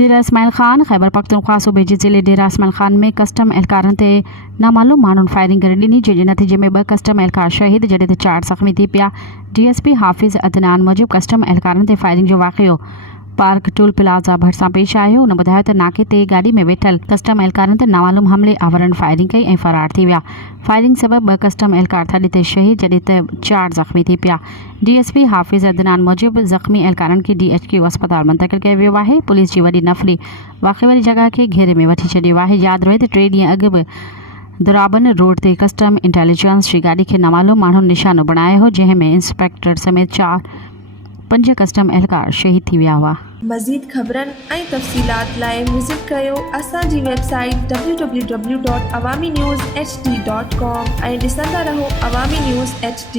डेरा इस्माइल खान खैबर पख्तूनख्वा सूबे जे ज़िले डेरा इस्माइल खान में कस्टम एहलकारनि ते नामालूम माण्हुनि फायरिंग करे ॾिनी, जंहिंजे नतीजे में 2 कस्टम एहलकार शहीद जॾहिं त 4 ज़ख़्मी थी पिया। DSP हाफ़िज़ अदनान मूजिब कस्टम एहलकारनि ते फायरिंग जो वाक़ियो पार्क टूल प्लाज़ा भरिसां पेश आयो। उन ॿुधायो त नाके ते गाॾी में वेठल कस्टम एहलकारनि ते नामालूम हमले आवरनि फायरिंग कई ऐं फ़रार थी विया। फायरिंग सबबि 2 कस्टम एहलकार थॾे ते शहीद जॾहिं त 4 ज़ख़्मी थी पिया। DSP हाफ़िज़ अदनान मूजिब ज़ख़्मी एहलकारनि खे DHQ अस्पताल मुंतक़िल कयो वियो आहे। पुलिस जी वॾी नफ़री वाक़िए वारी जॻह खे घेरे में वठी छॾियो आहे। यादि रहे त 3 ॾींहं अॻु बि दुराबन रोड ते कस्टम इंटेलिजेंस जी गाॾी खे नामालूम माण्हुनि निशानो बणायो हो, जंहिं में इंस्पेक्टर समेत 5 कस्टम एहलकार शहीद थी विया हुआ। मज़ीद ख़बरनि ऐं तफ़सीलात लाइ विज़िट कयो असांजी वेबसाइट www.awamiNewsHD.com ऐं ॾिसंदा रहो अवामी न्यूज़ HD।